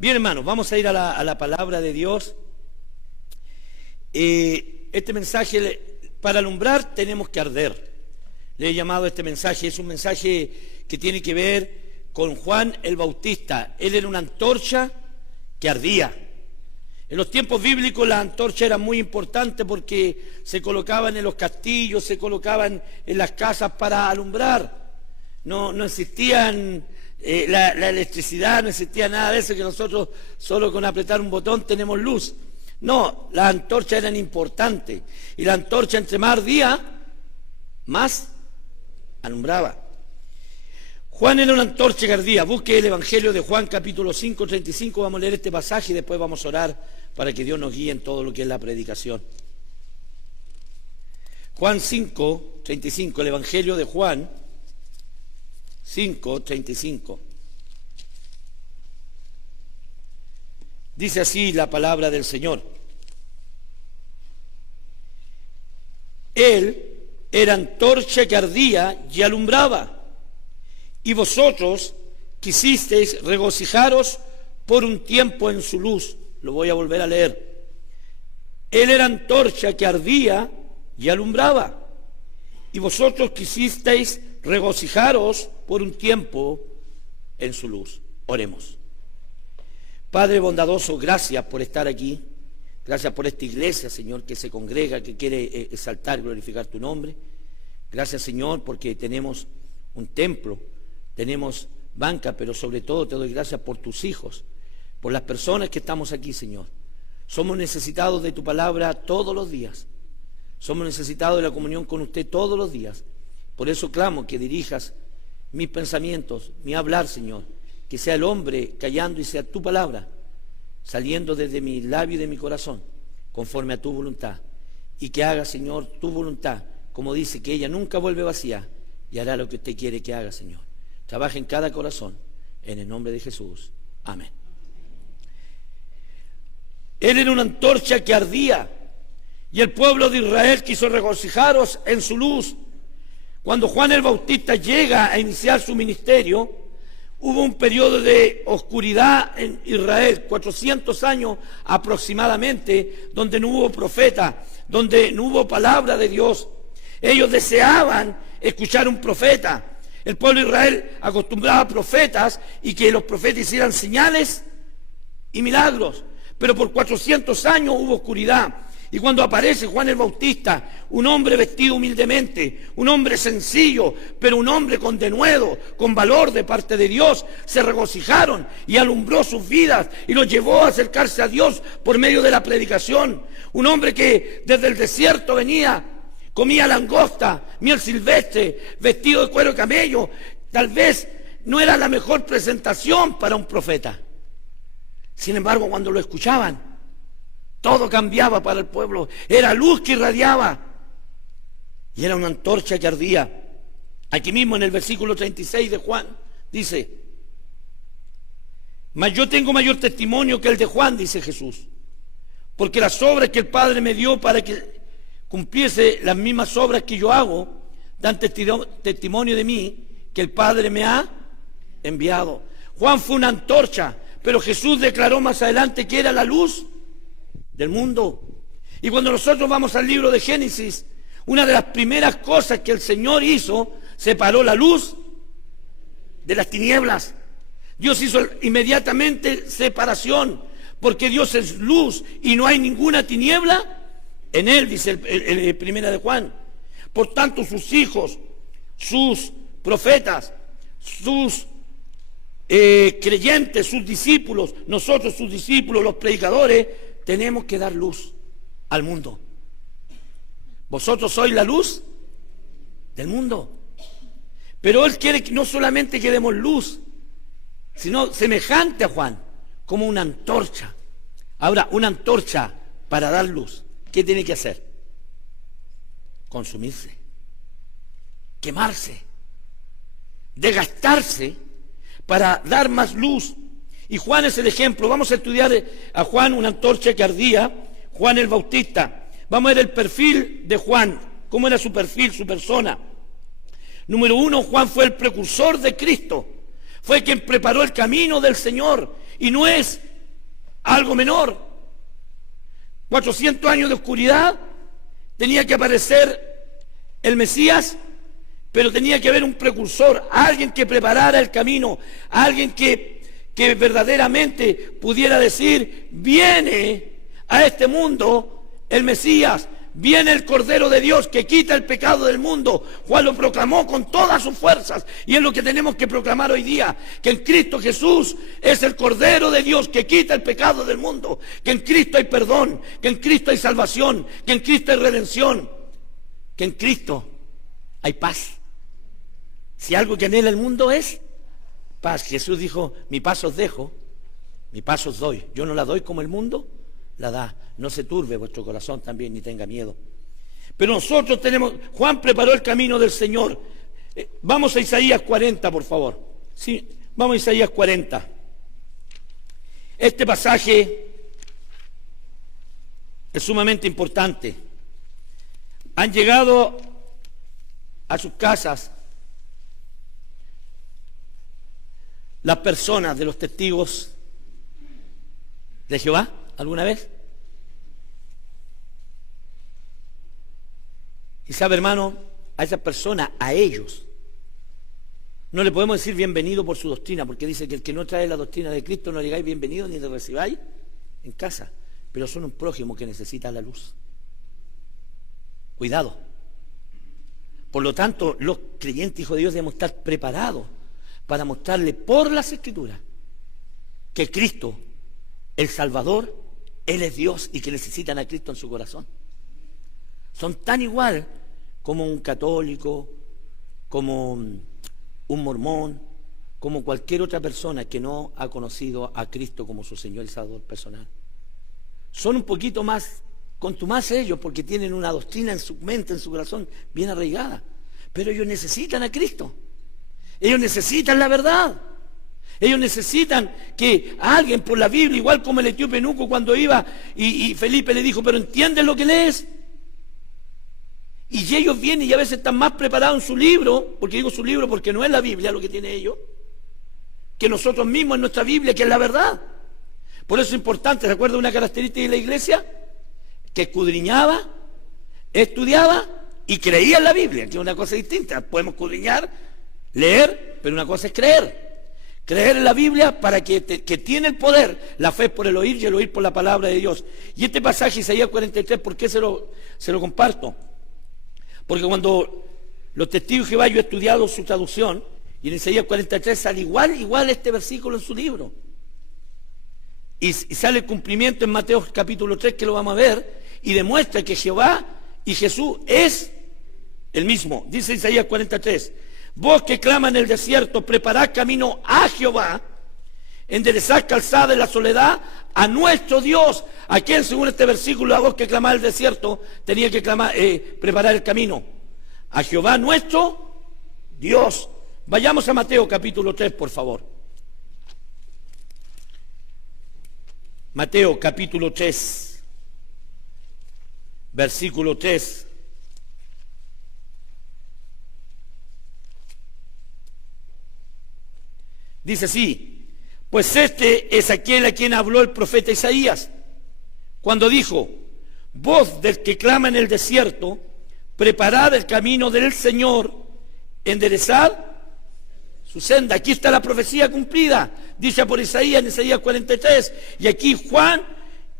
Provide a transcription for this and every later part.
Bien, hermanos, vamos a ir a la palabra de Dios. Este mensaje, para alumbrar tenemos que arder. Le he llamado este mensaje, es un mensaje que tiene que ver con Juan el Bautista. Él era una antorcha que ardía. En los tiempos bíblicos la antorcha era muy importante porque se colocaban en los castillos, se colocaban en las casas para alumbrar. No existían la electricidad, no existía nada de eso, que nosotros solo con apretar un botón tenemos luz. No, las antorchas eran importantes. Y la antorcha entre más ardía, más alumbraba. Juan era una antorcha que ardía. Busque el Evangelio de Juan, capítulo 5, 35. Vamos a leer este pasaje y después vamos a orar para que Dios nos guíe en todo lo que es la predicación. Juan 5, 35, el Evangelio de Juan 5, 35. Dice así la palabra del Señor. Él era antorcha que ardía y alumbraba, y vosotros quisisteis regocijaros por un tiempo en su luz. Lo voy a volver a leer. Él era antorcha que ardía y alumbraba, y vosotros quisisteis regocijaros por un tiempo en su luz. Oremos. Padre bondadoso, gracias por estar aquí. Gracias por esta iglesia, Señor, que se congrega, que quiere exaltar y glorificar tu nombre. Gracias, Señor, porque tenemos un templo, tenemos banca, pero sobre todo te doy gracias por tus hijos, por las personas que estamos aquí, Señor. Somos necesitados de tu palabra todos los días. Somos necesitados de la comunión con usted todos los días. Por eso clamo que dirijas mis pensamientos, mi hablar, Señor, que sea el hombre callando y sea tu palabra saliendo desde mi labio y de mi corazón, conforme a tu voluntad, y que haga, Señor, tu voluntad, como dice que ella nunca vuelve vacía, y hará lo que usted quiere que haga, Señor. Trabaja en cada corazón, en el nombre de Jesús. Amén. Él era una antorcha que ardía, y el pueblo de Israel quiso regocijaros en su luz. Cuando Juan el Bautista llega a iniciar su ministerio, hubo un periodo de oscuridad en Israel, 400 años aproximadamente, donde no hubo profeta, donde no hubo palabra de Dios. Ellos deseaban escuchar un profeta. El pueblo de Israel acostumbraba a profetas y que los profetas hicieran señales y milagros. Pero por 400 años hubo oscuridad. Y cuando aparece Juan el Bautista, un hombre vestido humildemente, un hombre sencillo, pero un hombre con denuedo, con valor de parte de Dios, se regocijaron y alumbró sus vidas y los llevó a acercarse a Dios por medio de la predicación. Un hombre que desde el desierto venía, comía langosta, miel silvestre, vestido de cuero de camello. Tal vez no era la mejor presentación para un profeta. Sin embargo, cuando lo escuchaban, todo cambiaba para el pueblo. Era luz que irradiaba y era una antorcha que ardía. Aquí mismo en el versículo 36 de Juan dice: mas yo tengo mayor testimonio que el de Juan, dice Jesús, porque las obras que el Padre me dio para que cumpliese las mismas obras que yo hago, dan testimonio de mí, que el Padre me ha enviado. Juan fue una antorcha, pero Jesús declaró más adelante que era la luz del mundo. Y cuando nosotros vamos al libro de Génesis, una de las primeras cosas que el Señor hizo, separó la luz de las tinieblas. Dios hizo inmediatamente separación, porque Dios es luz y no hay ninguna tiniebla en Él, dice el primera de Juan. Por tanto, sus hijos, sus profetas, sus creyentes, sus discípulos, nosotros sus discípulos, los predicadores, tenemos que dar luz al mundo. Vosotros sois la luz del mundo. Pero Él quiere que no solamente que demos luz, sino semejante a Juan, como una antorcha. Ahora, una antorcha para dar luz, ¿qué tiene que hacer? Consumirse, quemarse, desgastarse para dar más luz. Y Juan es el ejemplo. Vamos a estudiar a Juan, una antorcha que ardía, Juan el Bautista. Vamos a ver el perfil de Juan, cómo era su perfil, su persona. Número uno, Juan fue el precursor de Cristo. Fue quien preparó el camino del Señor. Y no es algo menor. 400 años de oscuridad, tenía que aparecer el Mesías, pero tenía que haber un precursor, alguien que preparara el camino, alguien que verdaderamente pudiera decir, viene a este mundo el Mesías, viene el Cordero de Dios que quita el pecado del mundo. Juan lo proclamó con todas sus fuerzas y es lo que tenemos que proclamar hoy día, que en Cristo Jesús es el Cordero de Dios que quita el pecado del mundo, que en Cristo hay perdón, que en Cristo hay salvación, que en Cristo hay redención, que en Cristo hay paz. Si algo que anhela el mundo es paz. Jesús dijo, mi paz os dejo, mi paz os doy. Yo no la doy como el mundo la da. No se turbe vuestro corazón también, ni tenga miedo. Pero nosotros tenemos, Juan preparó el camino del Señor. Vamos a Isaías 40, por favor. Sí, vamos a Isaías 40. Este pasaje es sumamente importante. Han llegado a sus casas las personas de los testigos de Jehová alguna vez. Y sabe, hermano, a esas personas, a ellos, no le podemos decir bienvenido por su doctrina, porque dice que el que no trae la doctrina de Cristo no le digáis bienvenido ni le recibáis en casa, pero son un prójimo que necesita la luz. Cuidado. Por lo tanto, los creyentes hijos de Dios debemos estar preparados para mostrarle por las Escrituras que Cristo, el Salvador, Él es Dios y que necesitan a Cristo en su corazón. Son tan igual como un católico, como un mormón, como cualquier otra persona que no ha conocido a Cristo como su Señor y Salvador personal. Son un poquito más contumaces ellos porque tienen una doctrina en su mente, en su corazón bien arraigada, pero ellos necesitan a Cristo. Ellos necesitan la verdad. Ellos necesitan que alguien por la Biblia, igual como el etíope eunuco cuando iba y Felipe le dijo, pero ¿entiendes lo que lees? Y ellos vienen y a veces están más preparados en su libro, porque digo su libro porque no es la Biblia lo que tiene ellos, que nosotros mismos en nuestra Biblia, que es la verdad. Por eso es importante, ¿se acuerda de una característica de la iglesia? Que escudriñaba, estudiaba y creía en la Biblia, que es una cosa distinta. Podemos escudriñar, leer, pero una cosa es creer. Creer en la Biblia para que tiene el poder. La fe es por el oír y el oír por la palabra de Dios. Y este pasaje, Isaías 43, ¿por qué se lo comparto? Porque cuando los testigos de Jehová, yo he estudiado su traducción, y en Isaías 43 sale igual este versículo en su libro. Y sale el cumplimiento en Mateo capítulo 3, que lo vamos a ver, y demuestra que Jehová y Jesús es el mismo. Dice Isaías 43, vos que clama en el desierto, preparad camino a Jehová, enderezad calzada en la soledad a nuestro Dios. ¿A quién, según este versículo, a vos que clamar el desierto, tenía que preparar el camino? A Jehová nuestro Dios. Vayamos a Mateo capítulo 3, por favor. Mateo capítulo 3, versículo 3. Dice así, pues este es aquel a quien habló el profeta Isaías, cuando dijo, voz del que clama en el desierto, preparad el camino del Señor, enderezad su senda. Aquí está la profecía cumplida, dicha por Isaías en Isaías 43, y aquí Juan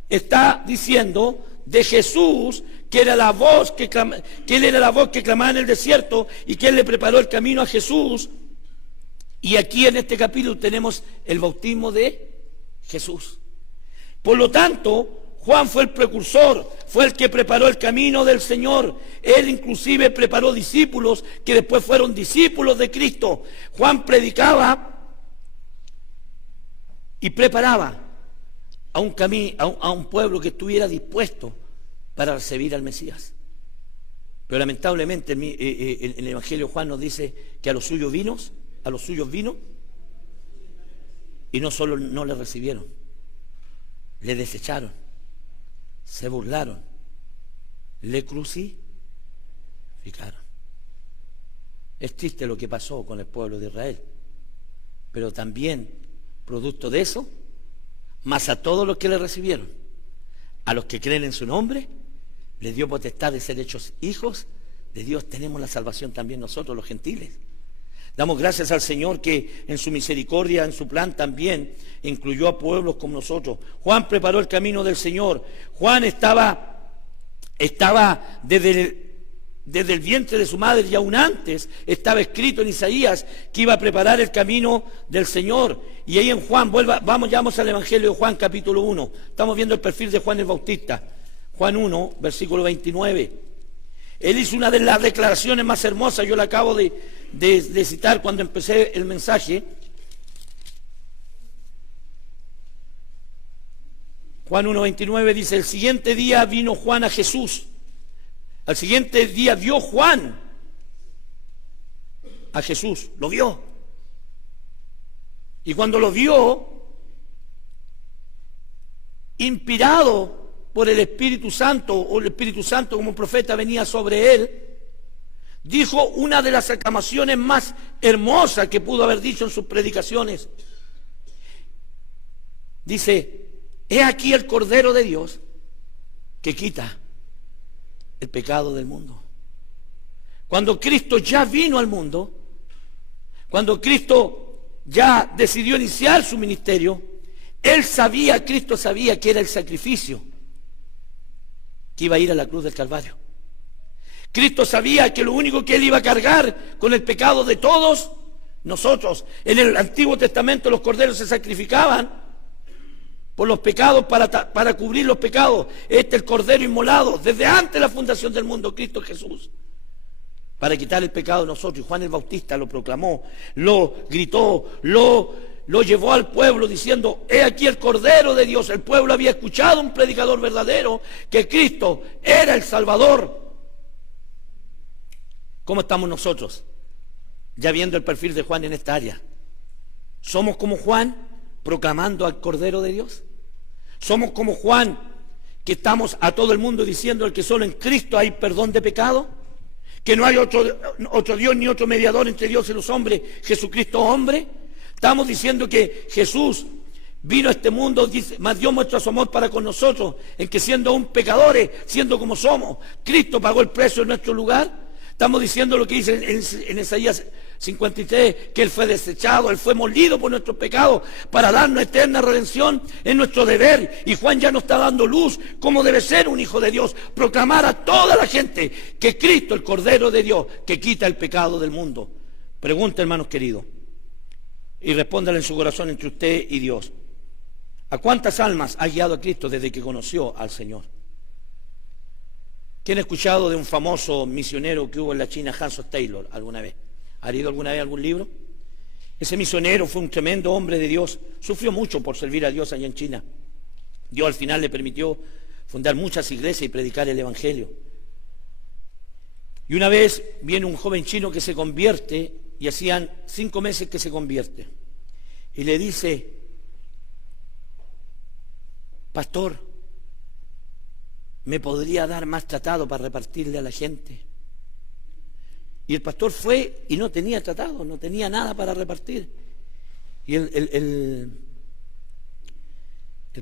está diciendo de Jesús, que era la voz que él era la voz que clamaba en el desierto, y que él le preparó el camino a Jesús. Y aquí en este capítulo tenemos el bautismo de Jesús. Por lo tanto, Juan fue el precursor, fue el que preparó el camino del Señor. Él inclusive preparó discípulos que después fueron discípulos de Cristo. Juan predicaba y preparaba a un pueblo que estuviera dispuesto para recibir al Mesías. Pero lamentablemente en el Evangelio Juan nos dice que a los suyos vino y no solo no le recibieron, le desecharon, se burlaron, le crucificaron. Es triste lo que pasó con el pueblo de Israel, pero también, producto de eso, Mas a todos los que le recibieron, a los que creen en su nombre, les dio potestad de ser hechos hijos de Dios. Tenemos la salvación también nosotros, los gentiles. Damos gracias al Señor que en su misericordia, en su plan también, incluyó a pueblos como nosotros. Juan preparó el camino del Señor. Juan estaba desde el vientre de su madre, y aún antes estaba escrito en Isaías que iba a preparar el camino del Señor. Y ahí en Juan, vamos al Evangelio de Juan, capítulo 1. Estamos viendo el perfil de Juan el Bautista. Juan 1, versículo 29. Él hizo una de las declaraciones más hermosas, yo la acabo de citar cuando empecé el mensaje. Juan 1, 29 dice: el siguiente día vino Juan a Jesús. Al siguiente día vio Juan a Jesús, lo vio. Y cuando lo vio, inspirado por el Espíritu Santo, o el Espíritu Santo como profeta venía sobre él, dijo una de las aclamaciones más hermosas que pudo haber dicho en sus predicaciones. Dice: he aquí el Cordero de Dios que quita el pecado del mundo. Cuando Cristo ya vino al mundo, cuando Cristo ya decidió iniciar su ministerio, Cristo sabía que era el sacrificio que iba a ir a la cruz del Calvario. Cristo sabía que lo único que Él iba a cargar con el pecado de todos nosotros. En el Antiguo Testamento los corderos se sacrificaban por los pecados, para cubrir los pecados. El cordero inmolado desde antes de la fundación del mundo, Cristo Jesús, para quitar el pecado de nosotros. Y Juan el Bautista lo proclamó, lo gritó, lo llevó al pueblo diciendo: he aquí el Cordero de Dios. El pueblo había escuchado a un predicador verdadero, que Cristo era el Salvador. ¿Cómo estamos nosotros? Ya viendo el perfil de Juan en esta área, ¿somos como Juan proclamando al Cordero de Dios? ¿Somos como Juan, que estamos a todo el mundo diciendo que solo en Cristo hay perdón de pecado? Que no hay otro Dios ni otro mediador entre Dios y los hombres, Jesucristo hombre. Estamos diciendo que Jesús vino a este mundo, mas Dios muestra su amor para con nosotros, en que siendo aún pecadores, siendo como somos, Cristo pagó el precio en nuestro lugar. Estamos diciendo lo que dice en Isaías 53, que Él fue desechado, Él fue molido por nuestros pecados para darnos eterna redención. En nuestro deber. Y Juan ya nos está dando luz como debe ser un hijo de Dios: proclamar a toda la gente que Cristo, el Cordero de Dios, que quita el pecado del mundo. Pregunta, hermanos queridos, y respóndale en su corazón entre usted y Dios: ¿a cuántas almas ha guiado a Cristo desde que conoció al Señor? ¿Quién ha escuchado de un famoso misionero que hubo en la China, Hudson Taylor, alguna vez? ¿Ha leído alguna vez algún libro? Ese misionero fue un tremendo hombre de Dios. Sufrió mucho por servir a Dios allá en China. Dios al final le permitió fundar muchas iglesias y predicar el Evangelio. Y una vez viene un joven chino que se convierte, y hacían 5 meses que se convierte. Y le dice: pastor, ¿me podría dar más tratado para repartirle a la gente? Y el pastor fue y no tenía tratado, no tenía nada para repartir. Y el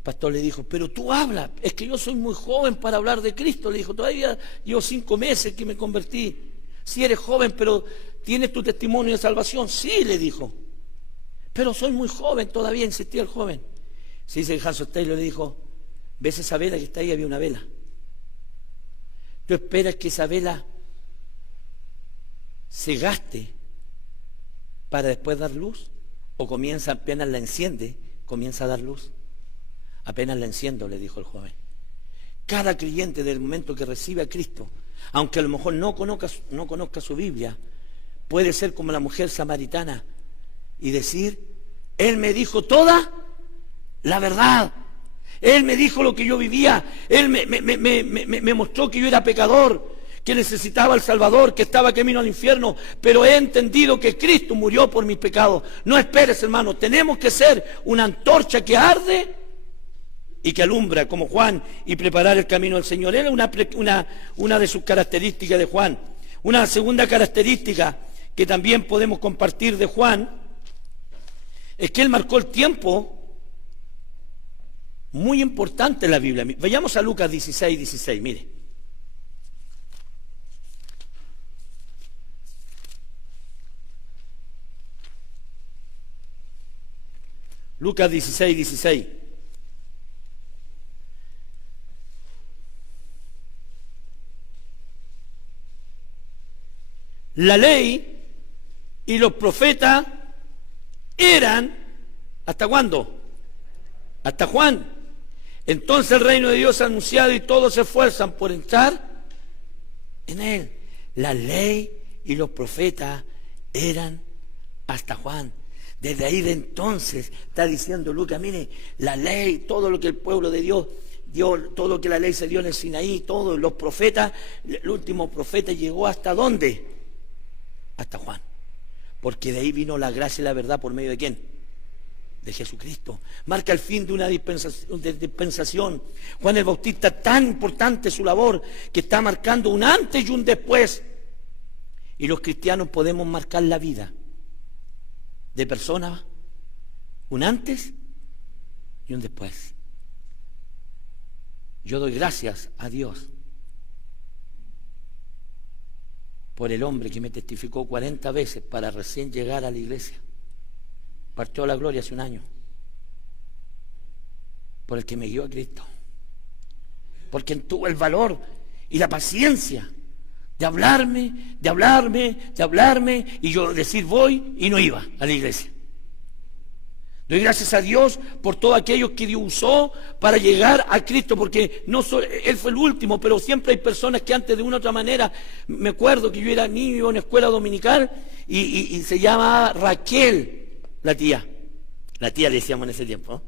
pastor le dijo: pero tú hablas, es que yo soy muy joven para hablar de Cristo. Le dijo: todavía llevo 5 meses que me convertí. Sí, eres joven, pero ¿tienes tu testimonio de salvación? Sí, le dijo. Pero soy muy joven todavía, insistía el joven. Se dice que Hudson Taylor le dijo: ¿ves esa vela que está ahí? Había una vela. ¿Tú esperas que esa vela se gaste para después dar luz? ¿O comienza, apenas la enciende, comienza a dar luz? Apenas la enciendo, le dijo el joven. Cada creyente, del momento que recibe a Cristo, aunque a lo mejor no conozca su Biblia, puede ser como la mujer samaritana y decir: Él me dijo toda la verdad. Él me dijo lo que yo vivía. Él me mostró que yo era pecador, que necesitaba al Salvador, que estaba camino al infierno, pero he entendido que Cristo murió por mis pecados. No esperes, hermano, tenemos que ser una antorcha que arde y que alumbra como Juan y preparar el camino del Señor. Era una de sus características de Juan. Una segunda característica que también podemos compartir de Juan es que él marcó el tiempo Muy importante en la Biblia. Vayamos a Lucas 16, 16, mire. Lucas 16, 16. La ley y los profetas eran, ¿hasta cuándo? Hasta Juan. Entonces el reino de Dios es anunciado y todos se esfuerzan por entrar en él. La ley y los profetas eran hasta Juan. Desde ahí de entonces está diciendo Lucas, mire, la ley, todo lo que el pueblo de Dios dio, todo lo que la ley se dio en el Sinaí, todos los profetas, el último profeta llegó ¿hasta dónde? Hasta Juan. Porque de ahí vino la gracia y la verdad por medio de ¿quién? De Jesucristo. Marca el fin de una dispensación. Juan el Bautista, tan importante su labor, que está marcando un antes y un después. Y los cristianos podemos marcar la vida de personas, un antes y un después. Yo doy gracias a Dios por el hombre que me testificó 40 veces para recién llegar a la iglesia. Partió a la gloria hace un año. Por el que me guió a Cristo. Por quien tuvo el valor y la paciencia de hablarme, y yo decir voy y no iba a la iglesia. Doy gracias a Dios por todos aquellos que Dios usó para llegar a Cristo, porque no Él fue el último, pero siempre hay personas que antes de una u otra manera, me acuerdo que yo era niño, iba a una escuela dominical y se llama Raquel, la tía le decíamos en ese tiempo, ¿no?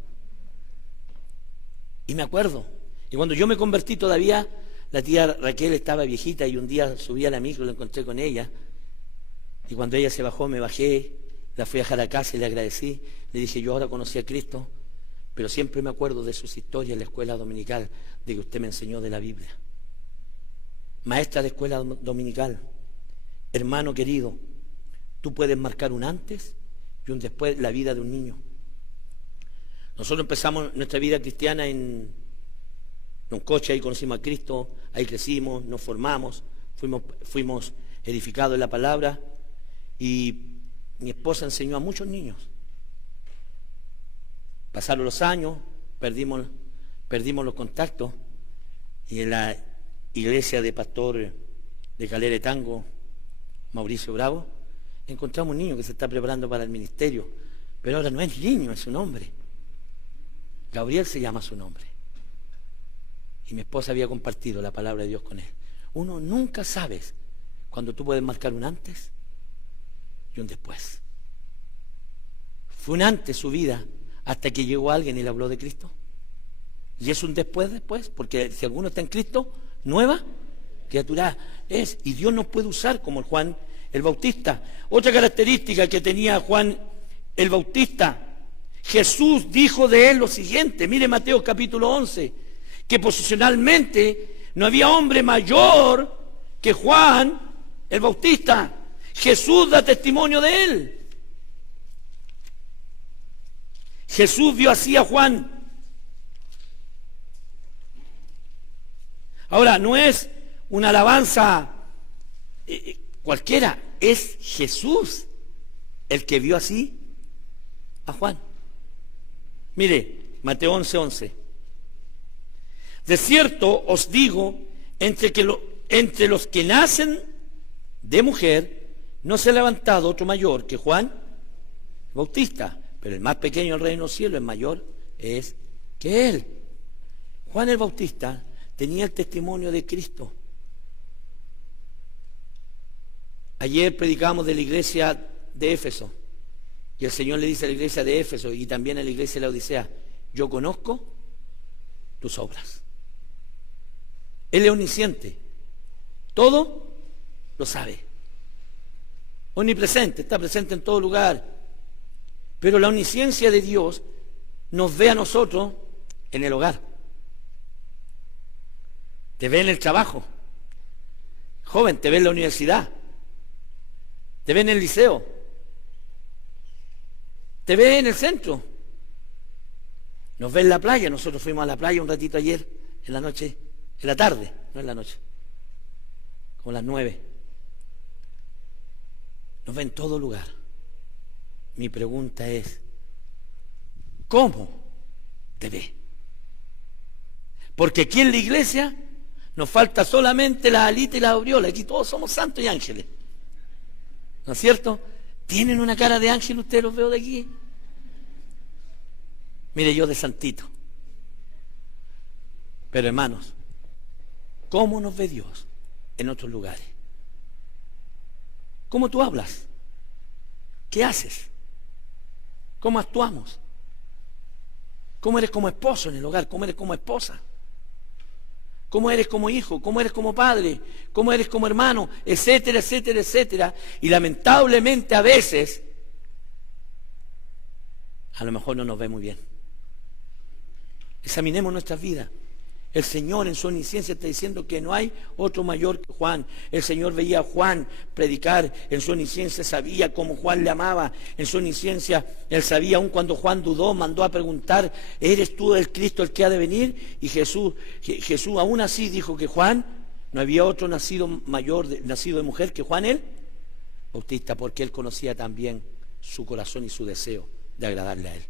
Y me acuerdo, y cuando yo me convertí todavía, la tía Raquel estaba viejita y un día subí a la micro y la encontré con ella, y cuando ella se bajó me bajé, la fui a dejar a casa y le agradecí. Le dije, yo ahora conocí a Cristo, pero siempre me acuerdo de sus historias en la escuela dominical, de que usted me enseñó de la Biblia. Maestra de escuela dominical, hermano querido, tú puedes marcar un antes y un después la vida de un niño. Nosotros empezamos nuestra vida cristiana en un coche, ahí conocimos a Cristo, ahí crecimos, nos formamos, fuimos edificados en la palabra, y mi esposa enseñó a muchos niños. Pasaron los años, perdimos los contactos, y en la iglesia de pastor de Calera de Tango, Mauricio Bravo, encontramos un niño que se está preparando para el ministerio, pero ahora no es niño, es un hombre. Gabriel se llama su nombre. Y mi esposa había compartido la palabra de Dios con él. Uno nunca sabe cuando tú puedes marcar un antes y un después. Fue un antes su vida hasta que llegó alguien y le habló de Cristo. Y es un después, porque si alguno está en Cristo, nueva criatura es. Y Dios nos puede usar como Juan el Bautista. Otra característica que tenía Juan el Bautista, Jesús dijo de él lo siguiente, mire Mateo capítulo 11, que posicionalmente no había hombre mayor que Juan el Bautista. Jesús da testimonio de él. Jesús vio así a Juan. Ahora, no es una alabanza cualquiera, es Jesús el que vio así a Juan. Mire, Mateo 11:11. De cierto os digo, entre los que nacen de mujer, no se ha levantado otro mayor que Juan Bautista, pero el más pequeño del reino del cielo es mayor es que él. Juan el Bautista tenía el testimonio de Cristo. Ayer predicamos de la iglesia de Éfeso, y el Señor le dice a la iglesia de Éfeso y también a la iglesia de la Odisea, yo conozco tus obras. Él es omnisciente, todo lo sabe. Omnipresente, está presente en todo lugar. Pero la omnisciencia de Dios nos ve a nosotros en el hogar. Te ve en el trabajo. Joven, te ve en la universidad. Te ve en el liceo. Te ve en el centro. Nos ve en la playa, nosotros fuimos a la playa un ratito ayer, en la noche, en la tarde, no en la noche, como las 9. Nos ve en todo lugar. Mi pregunta es, ¿cómo te ve? Porque aquí en la iglesia nos falta solamente la alita y la aureola, aquí todos somos santos y ángeles, ¿no es cierto? ¿Tienen una cara de ángel ustedes, los veo de aquí? Mire, yo de santito. Pero hermanos, ¿cómo nos ve Dios en otros lugares? ¿Cómo tú hablas? ¿Qué haces? ¿Cómo actuamos? ¿Cómo eres como esposo en el hogar? ¿Cómo eres como esposa? ¿Cómo eres como hijo? ¿Cómo eres como padre? ¿Cómo eres como hermano? Etcétera, etcétera, etcétera. Y lamentablemente a veces, a lo mejor no nos ve muy bien. Examinemos nuestras vidas. El Señor en su omnisciencia está diciendo que no hay otro mayor que Juan. El Señor veía a Juan predicar, en su omnisciencia sabía cómo Juan le amaba, en su omnisciencia Él sabía, aun cuando Juan dudó, mandó a preguntar, ¿eres tú el Cristo el que ha de venir? Y Jesús aún así dijo que Juan, no había otro nacido de mujer que Juan el Bautista, porque Él conocía también su corazón y su deseo de agradarle a Él.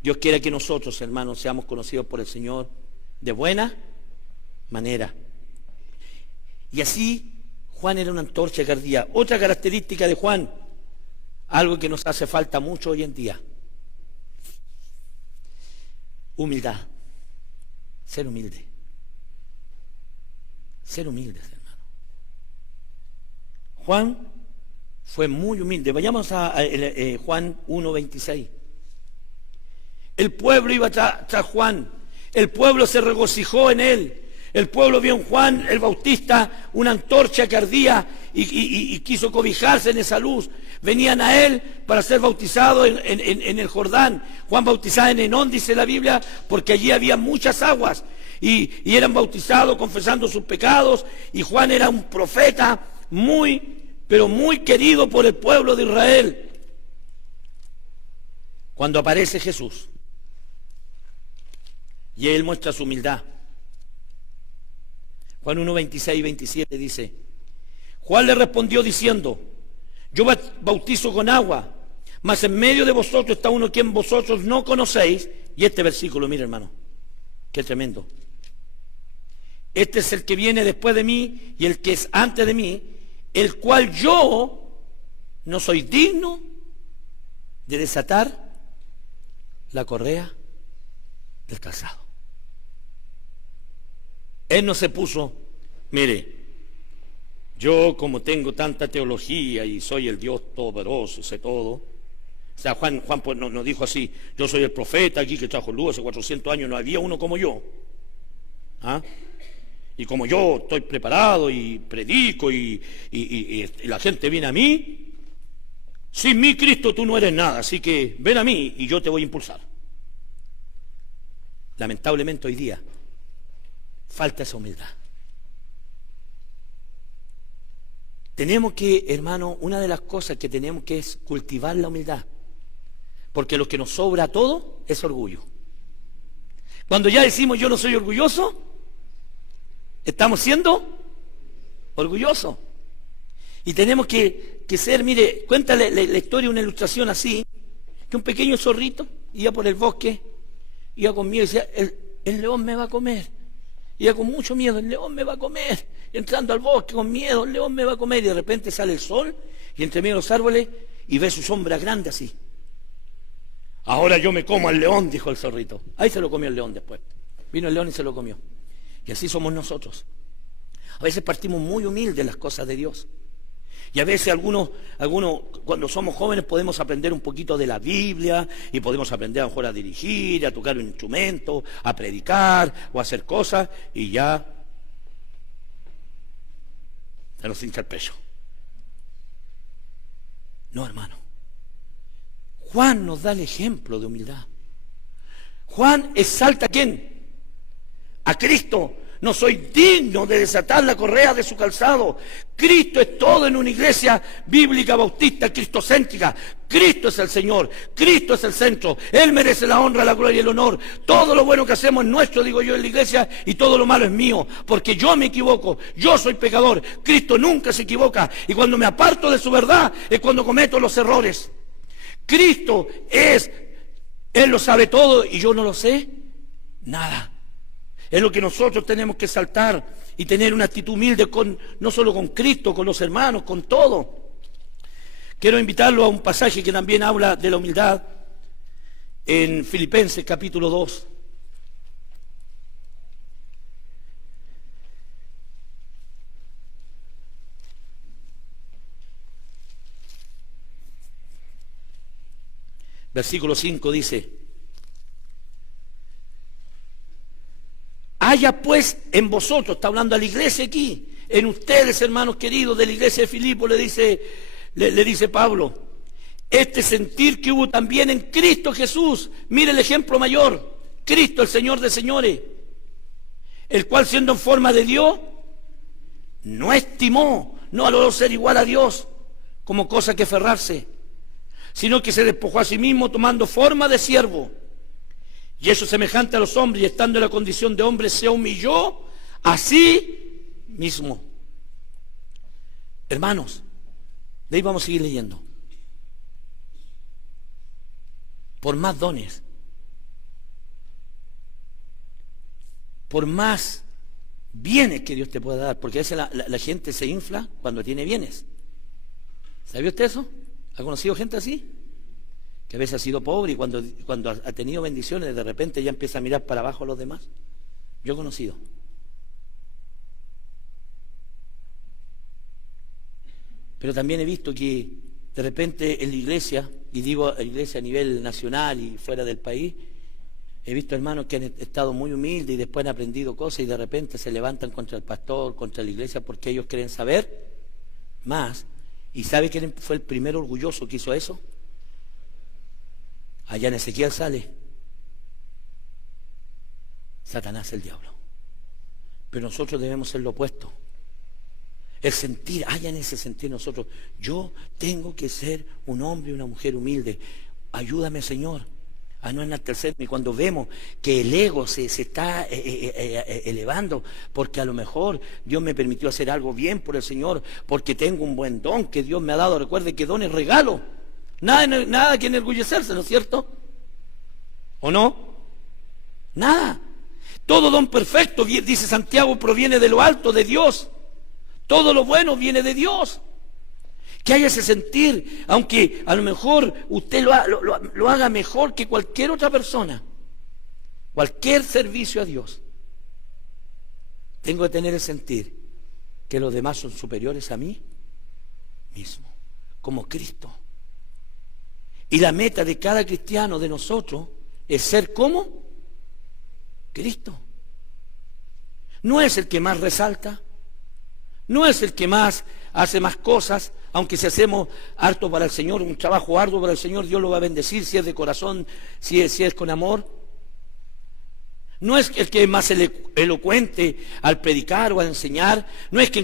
Dios quiere que nosotros, hermanos, seamos conocidos por el Señor de buena manera. Y así Juan era una antorcha que ardía. Otra característica de Juan, algo que nos hace falta mucho hoy en día: humildad. Ser humilde. Ser humildes, hermano. Juan fue muy humilde. Vayamos a Juan 1:26. El pueblo iba tras Juan. El pueblo se regocijó en él. El pueblo vio en Juan el Bautista una antorcha que ardía y quiso cobijarse en esa luz. Venían a él para ser bautizados en el Jordán. Juan bautizaba en Enón, dice la Biblia, porque allí había muchas aguas. Y eran bautizados confesando sus pecados. Y Juan era un profeta pero muy querido por el pueblo de Israel. Cuando aparece Jesús, y él muestra su humildad. Juan 1:26 y 27 dice: Juan le respondió diciendo: yo bautizo con agua, mas en medio de vosotros está uno quien vosotros no conocéis. Y este versículo, mire hermano, qué tremendo. Este es el que viene después de mí y el que es antes de mí, el cual yo no soy digno de desatar la correa del calzado. Él no se puso, mire, yo como tengo tanta teología y soy el Dios todopoderoso, sé todo. O sea, Juan pues, no dijo así: yo soy el profeta aquí que trajo luz hace 400 años, no había uno como yo. ¿Ah? Y como yo estoy preparado y predico y la gente viene a mí, sin mí, Cristo, tú no eres nada, así que ven a mí y yo te voy a impulsar. Lamentablemente hoy día falta esa humildad. Tenemos que, hermano, una de las cosas que tenemos que es cultivar la humildad, porque lo que nos sobra todo es orgullo. Cuando ya decimos yo no soy orgulloso, estamos siendo orgullosos. Y tenemos que ser, mire, cuéntale la historia, una ilustración así, que un pequeño zorrito iba por el bosque, iba con miedo y decía: el león me va a comer. Iba con mucho miedo: el león me va a comer. Y entrando al bosque con miedo: el león me va a comer. Y de repente sale el sol y entre medio de los árboles y ve su sombra grande así. Ahora yo me como al león, dijo el zorrito. Ahí se lo comió el león después. Vino el león y se lo comió. Y así somos nosotros. A veces partimos muy humildes de las cosas de Dios. Y a veces algunos cuando somos jóvenes podemos aprender un poquito de la Biblia y podemos aprender a lo mejor a dirigir, a tocar un instrumento, a predicar o a hacer cosas, y ya se nos hincha el pecho. No, hermano. Juan nos da el ejemplo de humildad. Juan exalta ¿a quién? A Cristo. no soy digno de desatar la correa de su calzado. Cristo es todo en una iglesia bíblica, bautista, cristocéntrica. Cristo es el Señor, Cristo es el centro. Él merece la honra, la gloria y el honor. Todo lo bueno que hacemos es nuestro, digo yo, en la iglesia, y todo lo malo es mío, porque yo me equivoco, yo soy pecador. Cristo nunca se equivoca, y cuando me aparto de su verdad es cuando cometo los errores. Cristo es, Él lo sabe todo y yo no lo sé nada. Es lo que nosotros tenemos que saltar y tener una actitud humilde, no solo con Cristo, con los hermanos, con todo. Quiero invitarlo a un pasaje que también habla de la humildad en Filipenses capítulo 2. Versículo 5 dice: haya pues en vosotros, está hablando a la iglesia aquí, en ustedes, hermanos queridos de la iglesia de Filipo, le dice Pablo, este sentir que hubo también en Cristo Jesús. Mire el ejemplo mayor, Cristo, el Señor de señores, el cual siendo en forma de Dios, no estimó, no valoró ser igual a Dios como cosa que aferrarse, sino que se despojó a sí mismo tomando forma de siervo. Y eso semejante a los hombres, y estando en la condición de hombre, se humilló a sí mismo. Hermanos, de ahí vamos a seguir leyendo. Por más dones, por más bienes que Dios te pueda dar, porque a veces la gente se infla cuando tiene bienes. ¿Sabía usted eso? ¿Ha conocido gente así? Que a veces ha sido pobre y cuando ha tenido bendiciones, de repente ya empieza a mirar para abajo a los demás. Yo he conocido. Pero también he visto que de repente en la iglesia, y digo la iglesia a nivel nacional y fuera del país, he visto hermanos que han estado muy humildes y después han aprendido cosas y de repente se levantan contra el pastor, contra la iglesia, porque ellos quieren saber más. ¿Y sabe quién fue el primer orgulloso que hizo eso? Allá en Ezequiel sale Satanás, el diablo. Pero nosotros debemos ser lo opuesto. El sentir, allá en ese sentir nosotros, yo tengo que ser un hombre y una mujer humilde. Ayúdame, Señor, a no enaltecerme. Y cuando vemos que el ego se está elevando, porque a lo mejor Dios me permitió hacer algo bien por el Señor, porque tengo un buen don que Dios me ha dado. Recuerde que don es regalo. Nada que enorgullecerse, ¿no es cierto? ¿O no? Nada. Todo don perfecto, dice Santiago, proviene de lo alto, de Dios. Todo lo bueno viene de Dios. Que haya ese sentir, aunque a lo mejor usted lo haga mejor que cualquier otra persona, cualquier servicio a Dios, tengo que tener el sentir que los demás son superiores a mí mismo, como Cristo. Y la meta de cada cristiano, de nosotros, es ser como Cristo. No es el que más resalta, no es el que más hace más cosas, aunque si hacemos harto para el Señor, un trabajo arduo para el Señor, Dios lo va a bendecir si es de corazón, si es con amor. No es el que es más elocuente al predicar o al enseñar, no es que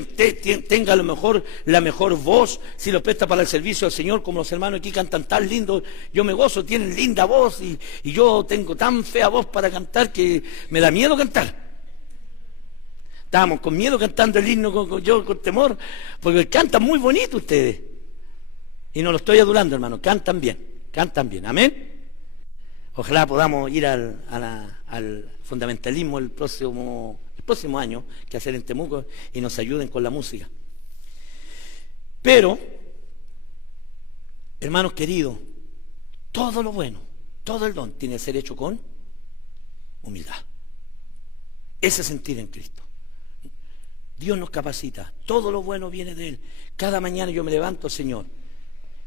tenga a lo mejor la mejor voz, si lo presta para el servicio al Señor, como los hermanos aquí cantan tan lindo. Yo me gozo, tienen linda voz y yo tengo tan fea voz para cantar que me da miedo cantar. Estábamos con miedo cantando el himno, yo con temor, porque cantan muy bonito ustedes. Y no lo estoy adulando, hermano, cantan bien, amén. Ojalá podamos ir al fundamentalismo el próximo año que hacer en Temuco y nos ayuden con la música. Pero, hermanos queridos, todo lo bueno, todo el don tiene que ser hecho con humildad. Ese sentir en Cristo. Dios nos capacita, todo lo bueno viene de Él. Cada mañana yo me levanto, Señor,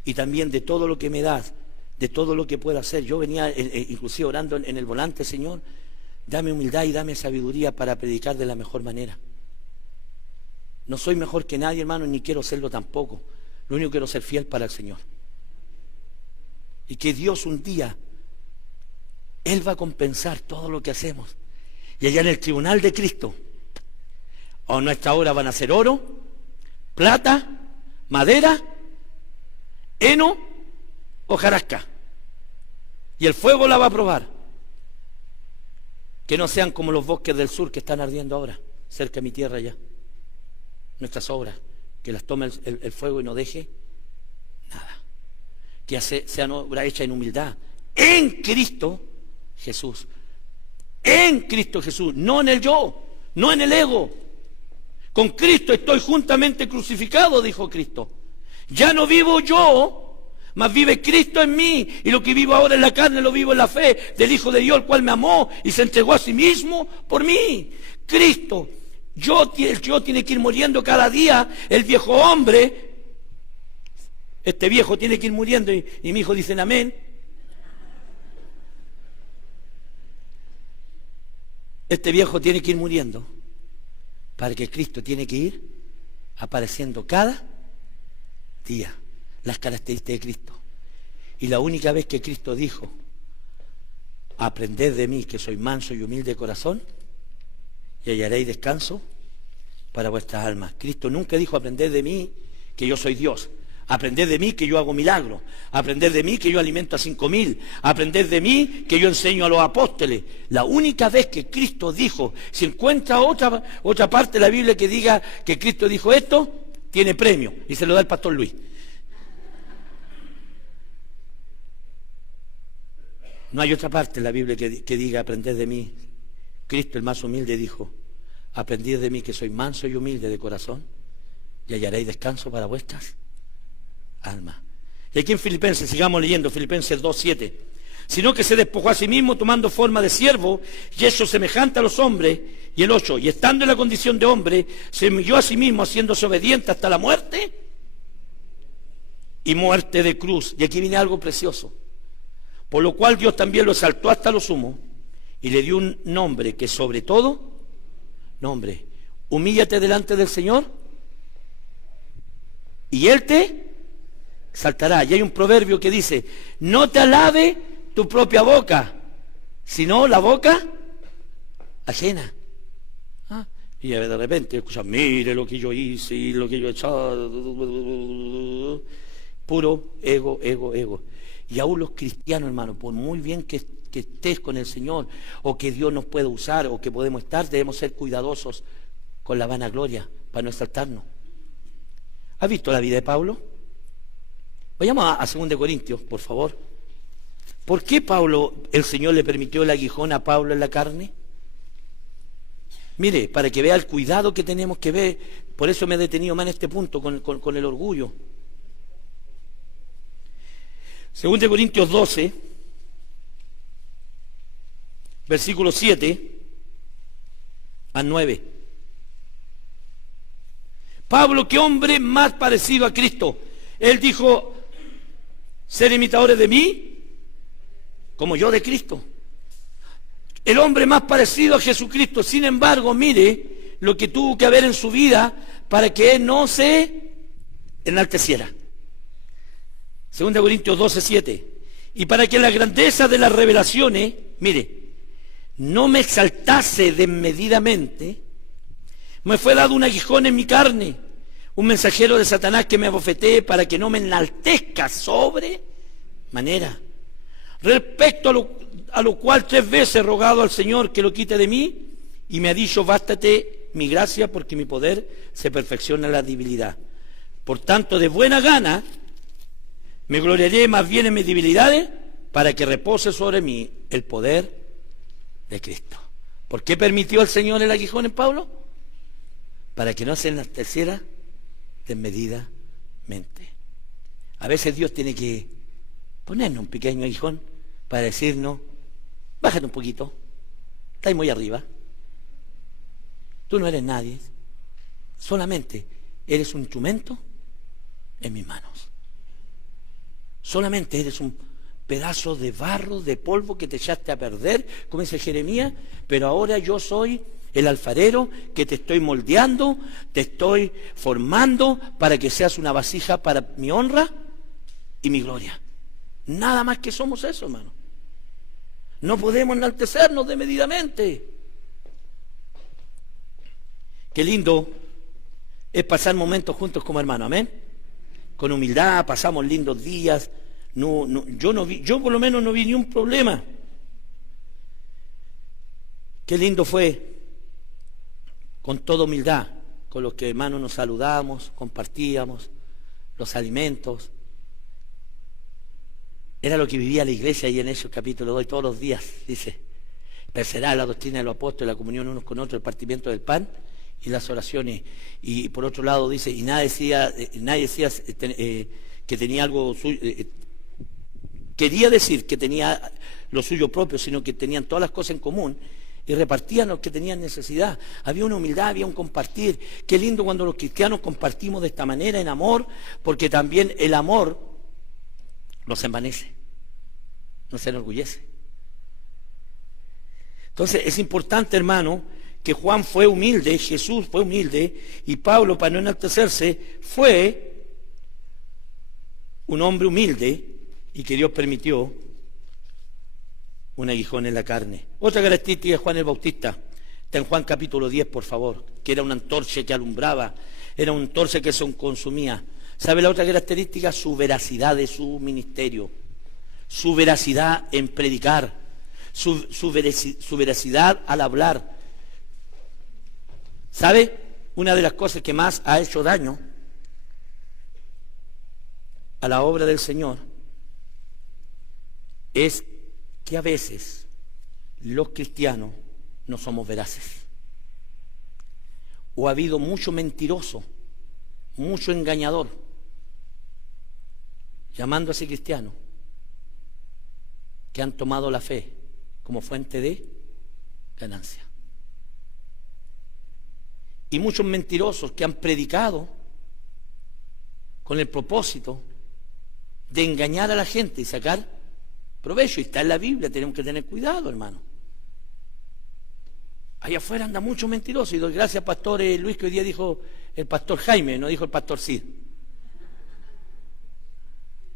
y también de todo lo que me das, de todo lo que puedo hacer. Yo venía inclusive orando en el volante, Señor, dame humildad y dame sabiduría para predicar de la mejor manera. No soy mejor que nadie, hermano, ni quiero serlo tampoco. Lo único que quiero es ser fiel para el Señor. Y que Dios un día, Él va a compensar todo lo que hacemos. Y allá en el tribunal de Cristo, O nuestra obra van a ser oro, plata, madera, heno, hojarasca. Y el fuego la va a probar. Que no sean como los bosques del sur que están ardiendo ahora, cerca de mi tierra ya. Nuestras obras, que las tome el fuego y no deje nada. Que sean obras hechas en humildad. En Cristo Jesús. En Cristo Jesús, no en el yo, no en el ego. Con Cristo estoy juntamente crucificado, dijo Cristo. Ya no vivo yo, mas vive Cristo en mí. Y lo que vivo ahora en la carne lo vivo en la fe del Hijo de Dios, el cual me amó y se entregó a sí mismo por mí. Cristo, yo tiene que ir muriendo cada día. El viejo hombre, este viejo tiene que ir muriendo. Y mi hijo dicen amén. Este viejo tiene que ir muriendo, para que Cristo tiene que ir apareciendo cada día, las características de Cristo. Y la única vez que Cristo dijo, aprended de mí que soy manso y humilde de corazón, y hallaréis descanso para vuestras almas. Cristo nunca dijo, aprended de mí que yo soy Dios. Aprended de mí que yo hago milagros. Aprended de mí que yo alimento a 5.000. Aprended de mí que yo enseño a los apóstoles. La única vez que Cristo dijo, si encuentra otra parte de la Biblia que diga que Cristo dijo esto, tiene premio. Y se lo da el pastor Luis. No hay otra parte de la Biblia que diga, aprended de mí. Cristo, el más humilde, dijo, aprended de mí que soy manso y humilde de corazón, y hallaréis descanso para vuestras alma. Y aquí en Filipenses, sigamos leyendo, Filipenses 2:7. Sino que se despojó a sí mismo tomando forma de siervo y hecho semejante a los hombres. Y el 8, y estando en la condición de hombre, se humilló a sí mismo haciéndose obediente hasta la muerte y muerte de cruz. Y aquí viene algo precioso. Por lo cual Dios también lo exaltó hasta lo sumo y le dio un nombre que sobre todo nombre. Humíllate delante del Señor y Él te saltará. Y hay un proverbio que dice, no te alabe tu propia boca, sino la boca ajena. Y de repente escuchas, mire lo que yo hice y lo que yo he echado. Puro ego, ego, ego. Y aún los cristianos, hermano, por muy bien que estés con el Señor, o que Dios nos pueda usar, o que podemos estar, debemos ser cuidadosos con la vanagloria para no exaltarnos. ¿Has visto la vida de Pablo? Vayamos a 2 Corintios, por favor. ¿Por qué el Señor le permitió el aguijón a Pablo en la carne? Mire, para que vea el cuidado que tenemos que ver. Por eso me he detenido más en este punto con el orgullo. 2 Corintios 12, versículos 7 a 9. Pablo, qué hombre más parecido a Cristo. Él dijo, ser imitadores de mí, como yo de Cristo. El hombre más parecido a Jesucristo. Sin embargo, mire lo que tuvo que haber en su vida para que él no se enalteciera. 2 Corintios 12, 7. Y para que la grandeza de las revelaciones, mire, no me exaltase desmedidamente, me fue dado un aguijón en mi carne, un mensajero de Satanás que me abofetee para que no me enaltezca sobre manera. Respecto a lo cual 3 veces he rogado al Señor que lo quite de mí, y me ha dicho, bástate mi gracia, porque mi poder se perfecciona en la debilidad. Por tanto, de buena gana me gloriaré más bien en mis debilidades, para que repose sobre mí el poder de Cristo. ¿Por qué permitió el Señor el aguijón en Pablo? Para que no se enalteciera desmedidamente. A veces Dios tiene que ponernos un pequeño aguijón para decirnos, bájate un poquito, estás muy arriba, tú no eres nadie, solamente eres un instrumento en mis manos. Solamente eres un pedazo de barro, de polvo que te echaste a perder, como dice Jeremías, pero ahora yo soy el alfarero que te estoy moldeando, te estoy formando para que seas una vasija para mi honra y mi gloria. Nada más que somos eso, hermano. No podemos enaltecernos desmedidamente. Qué lindo es pasar momentos juntos como hermanos, amén. Con humildad, pasamos lindos días. Yo por lo menos no vi ni un problema. Qué lindo fue, con toda humildad, con los que hermanos nos saludamos, compartíamos los alimentos. Era lo que vivía la iglesia ahí en Hechos capítulo 2, todos los días, dice, perseverar la doctrina de los apóstoles, la comunión unos con otros, el partimiento del pan y las oraciones. Y por otro lado dice, y nadie decía que tenía algo suyo, quería decir que tenía lo suyo propio, sino que tenían todas las cosas en común y repartían los que tenían necesidad. Había una humildad, había un compartir. Qué lindo cuando los cristianos compartimos de esta manera en amor, porque también el amor nos envanece, nos enorgullece. Entonces es importante, hermano, que Juan fue humilde, Jesús fue humilde, y Pablo, para no enaltecerse, fue un hombre humilde, y que Dios permitió un aguijón en la carne. Otra característica de Juan el Bautista está en Juan capítulo 10, por favor, que era una antorcha que alumbraba, era una antorcha que se consumía. ¿Sabe la otra característica? Su veracidad de su ministerio, su veracidad en predicar, su veracidad al hablar. ¿Sabe? Una de las cosas que más ha hecho daño a la obra del Señor es que a veces los cristianos no somos veraces. O ha habido mucho mentiroso, mucho engañador, llamándose cristiano, que han tomado la fe como fuente de ganancia. Y muchos mentirosos que han predicado con el propósito de engañar a la gente y sacar provecho. Y está en la Biblia, tenemos que tener cuidado, hermano. Allá afuera anda mucho mentiroso. Y doy gracias al pastor Luis, que hoy día dijo el pastor Jaime, no dijo el pastor Cid.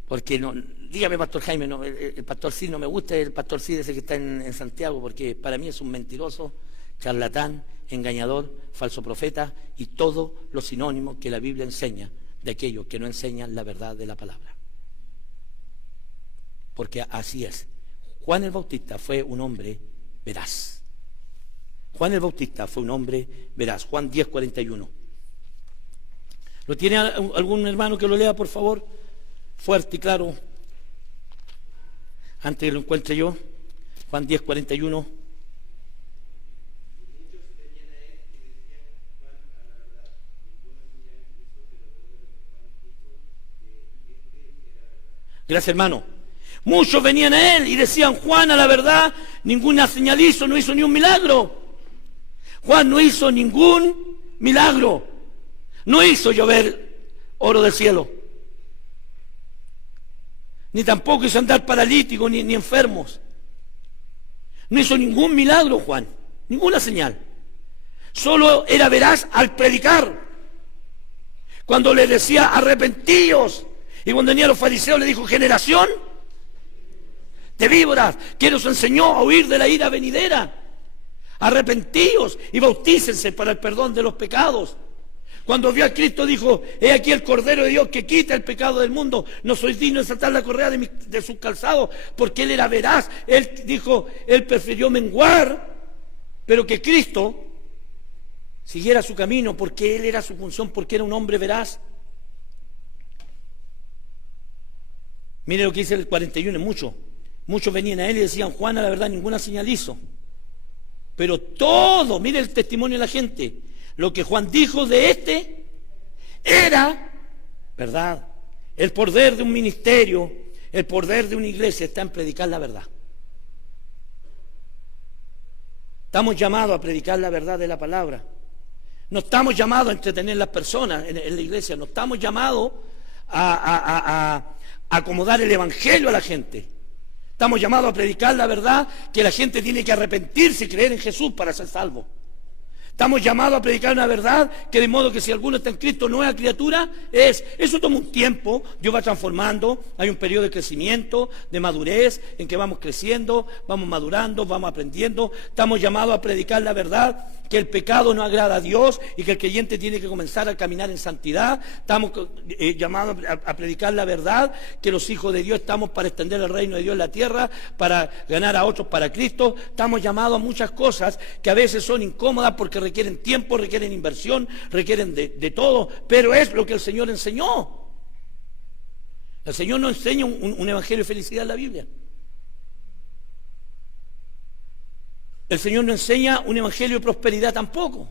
Porque, no, dígame pastor Jaime, no, el pastor Cid no me gusta, el pastor Cid ese que está en Santiago, porque para mí es un mentiroso, charlatán, engañador, falso profeta y todos los sinónimos que la Biblia enseña de aquellos que no enseñan la verdad de la palabra. Porque así es. Juan el Bautista fue un hombre veraz. Juan el Bautista fue un hombre veraz. Juan 10:41. ¿Lo tiene algún hermano que lo lea, por favor? Fuerte y claro. Antes que lo encuentre yo. Juan 10:41. Gracias, hermano. Muchos venían a él y decían, Juan, a la verdad, ninguna señal hizo, no hizo ni un milagro. Juan no hizo ningún milagro. No hizo llover oro del cielo. Ni tampoco hizo andar paralíticos ni enfermos. No hizo ningún milagro, Juan. Ninguna señal. Solo era veraz al predicar. Cuando le decía, arrepentíos. Y cuando venía a los fariseos le dijo, generación de víboras, ¿quién os enseñó a huir de la ira venidera? Arrepentíos y bautícense para el perdón de los pecados. Cuando vio a Cristo dijo, he aquí el Cordero de Dios que quita el pecado del mundo, no soy digno de saltar la correa de sus calzados, porque él era veraz. Él dijo, él prefirió menguar, pero que Cristo siguiera su camino, porque él era su función, porque era un hombre veraz. Mire lo que dice el 41, muchos venían a él y decían, Juan, a la verdad, ninguna señal hizo. Pero todo, mire el testimonio de la gente, lo que Juan dijo de este era verdad. El poder de un ministerio, el poder de una iglesia está en predicar la verdad. Estamos llamados a predicar la verdad de la palabra. No estamos llamados a entretener a las personas en la iglesia, no estamos llamados a acomodar el evangelio a la gente. Estamos llamados a predicar la verdad, que la gente tiene que arrepentirse y creer en Jesús para ser salvo. Estamos llamados a predicar una verdad, que de modo que si alguno está en Cristo, nueva criatura es. Eso toma un tiempo, Dios va transformando, hay un periodo de crecimiento, de madurez, en que vamos creciendo, vamos madurando, vamos aprendiendo. Estamos llamados a predicar la verdad que el pecado no agrada a Dios y que el creyente tiene que comenzar a caminar en santidad. Estamos llamados a predicar la verdad, que los hijos de Dios estamos para extender el reino de Dios en la tierra, para ganar a otros para Cristo. Estamos llamados a muchas cosas que a veces son incómodas porque requieren tiempo, requieren inversión, requieren de todo, pero es lo que el Señor enseñó. El Señor no enseña un evangelio de felicidad en la Biblia. El Señor no enseña un evangelio de prosperidad tampoco.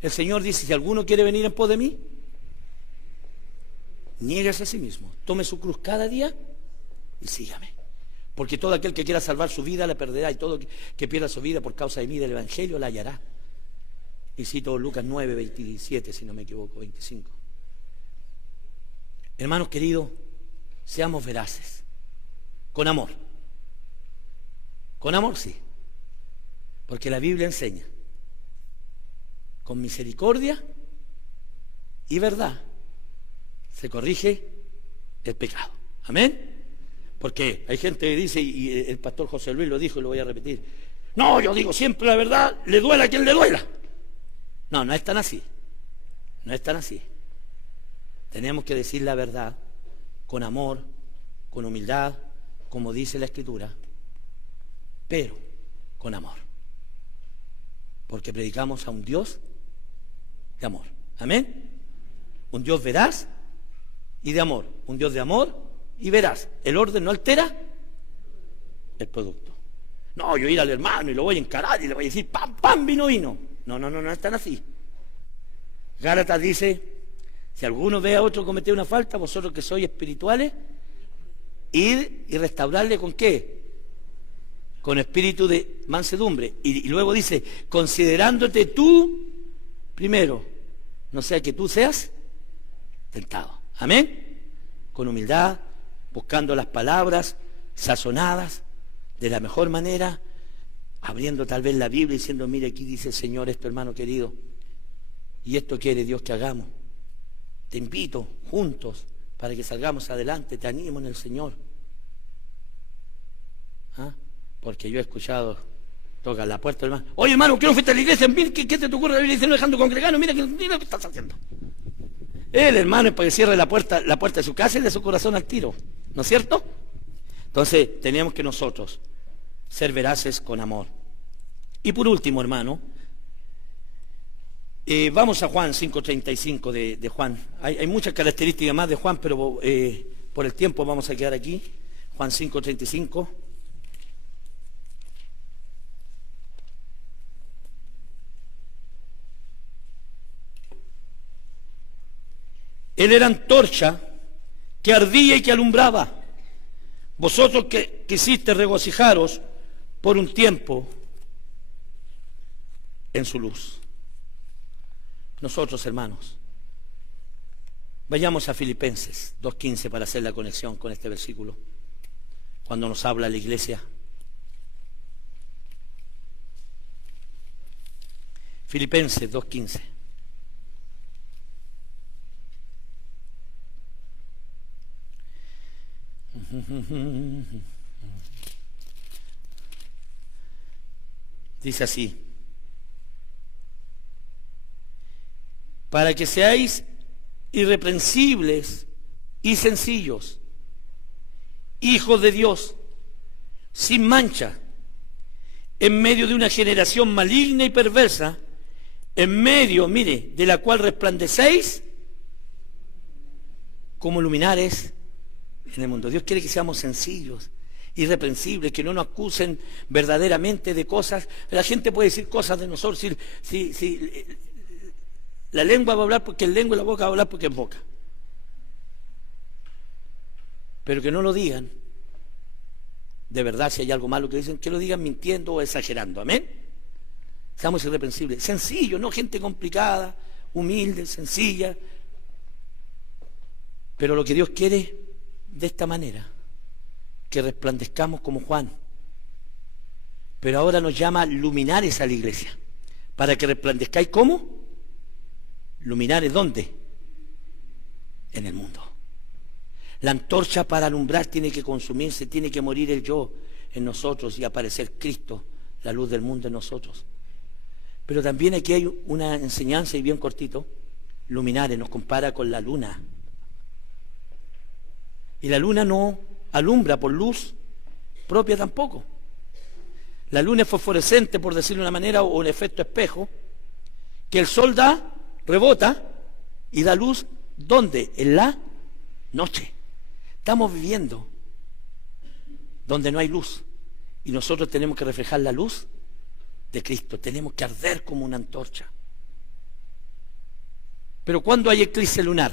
El Señor dice, si alguno quiere venir en pos de mí, niéguese a sí mismo, tome su cruz cada día y sígame. Porque todo aquel que quiera salvar su vida la perderá, y todo que pierda su vida por causa de mí del evangelio la hallará. Y cito Lucas 9, 27, si no me equivoco, 25. Hermanos queridos, seamos veraces, con amor. Con amor, sí. Porque la Biblia enseña, con misericordia y verdad se corrige el pecado. Amén. Porque hay gente que dice, y el pastor José Luis lo dijo y lo voy a repetir, no, yo digo siempre la verdad, le duela a quien le duela. No, no es tan así. No es tan así. Tenemos que decir la verdad con amor, con humildad, como dice la Escritura, pero con amor. Porque predicamos a un Dios de amor. Amén. Un Dios veraz y de amor. Un Dios de amor y veraz. El orden no altera el producto. No, yo ir al hermano y lo voy a encarar y le voy a decir, pam, pam, vino, vino. No, no, no, no es tan así. Gálatas dice, si alguno ve a otro cometer una falta, vosotros que sois espirituales, id y restaurarle ¿con qué? Con espíritu de mansedumbre. Y luego dice, considerándote tú primero, no sea que tú seas tentado. Amén. Con humildad, buscando las palabras sazonadas de la mejor manera, abriendo tal vez la Biblia y diciendo, mire, aquí dice el Señor esto, hermano querido, y esto quiere Dios que hagamos. Te invito juntos para que salgamos adelante, te animo en el Señor. ¿Ah? Porque yo he escuchado, toca la puerta, hermano, oye hermano, ¿qué no fuiste a la iglesia? ¿Qué te ocurre? La Biblia dice, no dejando congregarnos, mira lo que estás haciendo. El hermano es para que cierre la puerta de su casa y de su corazón al tiro, ¿no es cierto? Entonces, tenemos que nosotros ser veraces con amor. Y por último, hermano, vamos a Juan 5:35 de Juan. Hay muchas características más de Juan, pero por el tiempo vamos a quedar aquí. Juan 5:35. Él era antorcha que ardía y que alumbraba. Vosotros que quisiste regocijaros por un tiempo en su luz. Nosotros, hermanos, vayamos a Filipenses 2:15 para hacer la conexión con este versículo, cuando nos habla la iglesia. Filipenses 2:15. Dice así: para que seáis irreprensibles y sencillos, hijos de Dios, sin mancha, en medio de una generación maligna y perversa, en medio, mire, de la cual resplandecéis como luminares en el mundo. Dios quiere que seamos sencillos, irreprensibles, que no nos acusen verdaderamente de cosas. La gente puede decir cosas de nosotros, si la lengua va a hablar porque es lengua y la boca va a hablar porque es boca. Pero que no lo digan de verdad, si hay algo malo que dicen, que lo digan mintiendo o exagerando. Amén. Seamos irreprensibles, sencillos, no gente complicada, humilde, sencilla. Pero lo que Dios quiere de esta manera, que resplandezcamos como Juan. Pero ahora nos llama luminares a la iglesia, para que resplandezcáis. ¿Cómo? Luminares, ¿dónde? En el mundo. La antorcha para alumbrar tiene que consumirse, tiene que morir el yo en nosotros y aparecer Cristo, la luz del mundo en nosotros. Pero también aquí hay una enseñanza, y bien cortito. Luminares nos compara con la luna. Y la luna no alumbra por luz propia tampoco. La luna es fosforescente, por decirlo de una manera, o el efecto espejo, que el sol da, rebota y da luz. ¿Dónde? En la noche. Estamos viviendo donde no hay luz, y nosotros tenemos que reflejar la luz de Cristo. Tenemos que arder como una antorcha. Pero ¿cuándo hay eclipse lunar?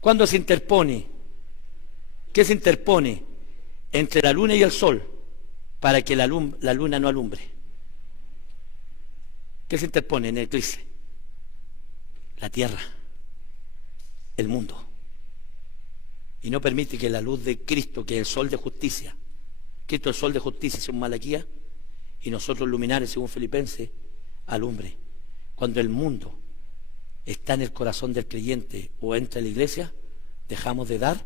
¿Cuándo se interpone? ¿Qué se interpone entre la luna y el sol para que la luna no alumbre? ¿Qué se interpone en el eclipse? La tierra, el mundo. Y no permite que la luz de Cristo, que es el sol de justicia, Cristo es el sol de justicia según Malaquías, y nosotros luminares según Filipenses, alumbre. Cuando el mundo está en el corazón del creyente o entra en la iglesia, dejamos de dar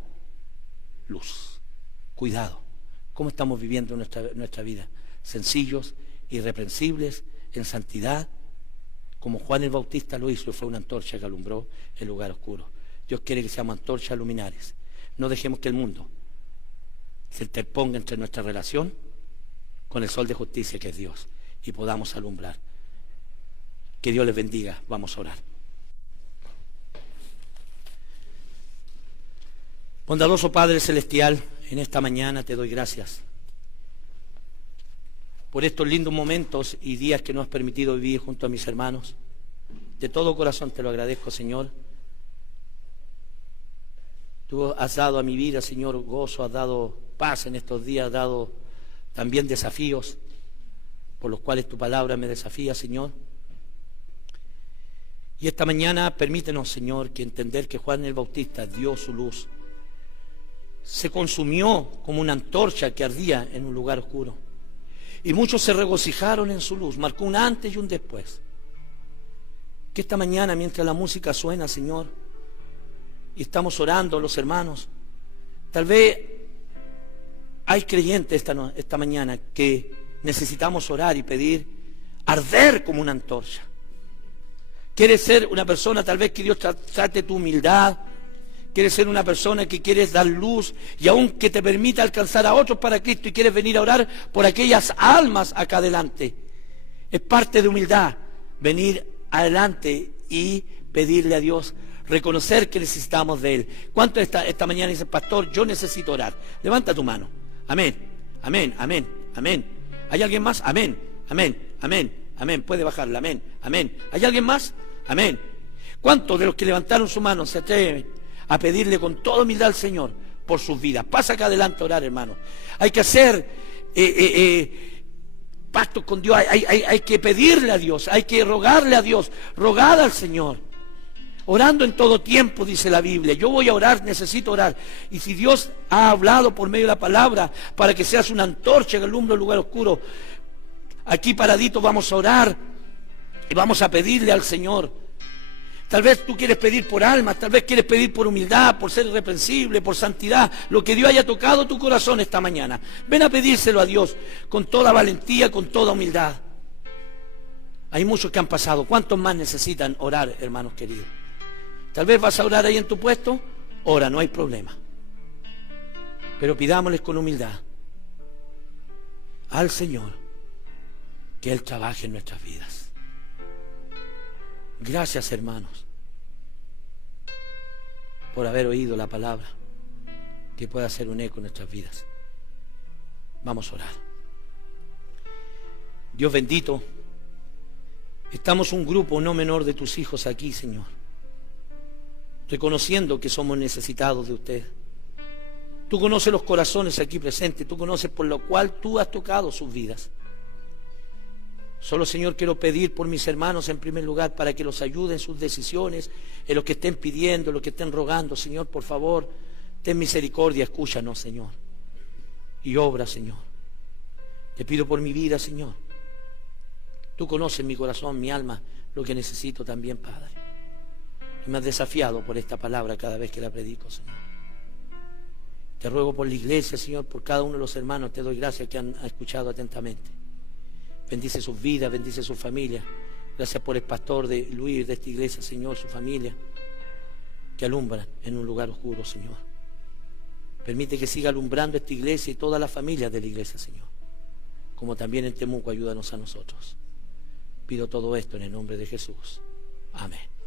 luz. Cuidado. ¿Cómo estamos viviendo nuestra vida? Sencillos, irreprensibles, en santidad, como Juan el Bautista lo hizo, fue una antorcha que alumbró el lugar oscuro. Dios quiere que seamos antorchas luminares. No dejemos que el mundo se interponga entre nuestra relación con el sol de justicia que es Dios, y podamos alumbrar. Que Dios les bendiga. Vamos a orar. Bondadoso Padre Celestial, en esta mañana te doy gracias por estos lindos momentos y días que nos has permitido vivir junto a mis hermanos. De todo corazón te lo agradezco, Señor. Tú has dado a mi vida, Señor, gozo, has dado paz en estos días, has dado también desafíos por los cuales tu palabra me desafía, Señor. Y esta mañana permítenos, Señor, que entender que Juan el Bautista dio su luz. Se consumió como una antorcha que ardía en un lugar oscuro. Y muchos se regocijaron en su luz. Marcó un antes y un después. Que esta mañana, mientras la música suena, Señor, y estamos orando los hermanos, tal vez hay creyentes esta mañana que necesitamos orar y pedir arder como una antorcha. Quieres ser una persona, tal vez que Dios trate tu humildad. Quieres ser una persona que quieres dar luz y aún que te permita alcanzar a otros para Cristo, y quieres venir a orar por aquellas almas acá adelante. Es parte de humildad venir adelante y pedirle a Dios, reconocer que necesitamos de Él. ¿Cuántos esta mañana dicen, pastor, yo necesito orar? Levanta tu mano. Amén, amén, amén, amén. ¿Hay alguien más? Amén, amén, amén, amén. Puede bajarla, amén, amén. ¿Hay alguien más? Amén. ¿Cuántos de los que levantaron su mano se atreven a pedirle con toda humildad al Señor por sus vidas? Pasa acá adelante a orar, hermano. Hay que hacer pactos con Dios, hay que pedirle a Dios, hay que rogarle a Dios, rogad al Señor. Orando en todo tiempo, dice la Biblia. Yo voy a orar, necesito orar. Y si Dios ha hablado por medio de la palabra para que seas una antorcha que alumbra el lugar oscuro, aquí paraditos vamos a orar y vamos a pedirle al Señor. Tal vez tú quieres pedir por almas, tal vez quieres pedir por humildad, por ser irreprensible, por santidad, lo que Dios haya tocado tu corazón esta mañana. Ven a pedírselo a Dios con toda valentía, con toda humildad. Hay muchos que han pasado. ¿Cuántos más necesitan orar, hermanos queridos? Tal vez vas a orar ahí en tu puesto, ora, no hay problema. Pero pidámosles con humildad al Señor que Él trabaje en nuestras vidas. Gracias, hermanos, por haber oído la palabra que pueda hacer un eco en nuestras vidas. Vamos a orar. Dios bendito, estamos un grupo no menor de tus hijos aquí, Señor, reconociendo que somos necesitados de usted. Tú conoces los corazones aquí presentes, tú conoces por lo cual tú has tocado sus vidas. Solo, Señor, quiero pedir por mis hermanos en primer lugar para que los ayude en sus decisiones, en lo que estén pidiendo, en lo que estén rogando. Señor, por favor, ten misericordia, escúchanos, Señor, y obra, Señor. Te pido por mi vida, Señor. Tú conoces mi corazón, mi alma, lo que necesito también, Padre. Y me has desafiado por esta palabra cada vez que la predico, Señor. Te ruego por la iglesia, Señor, por cada uno de los hermanos. Te doy gracias que han escuchado atentamente. Bendice sus vidas, bendice su familia. Gracias por el pastor de Luis, de esta iglesia, Señor, su familia, que alumbran en un lugar oscuro, Señor. Permite que siga alumbrando esta iglesia y todas las familias de la iglesia, Señor. Como también en Temuco, ayúdanos a nosotros. Pido todo esto en el nombre de Jesús. Amén.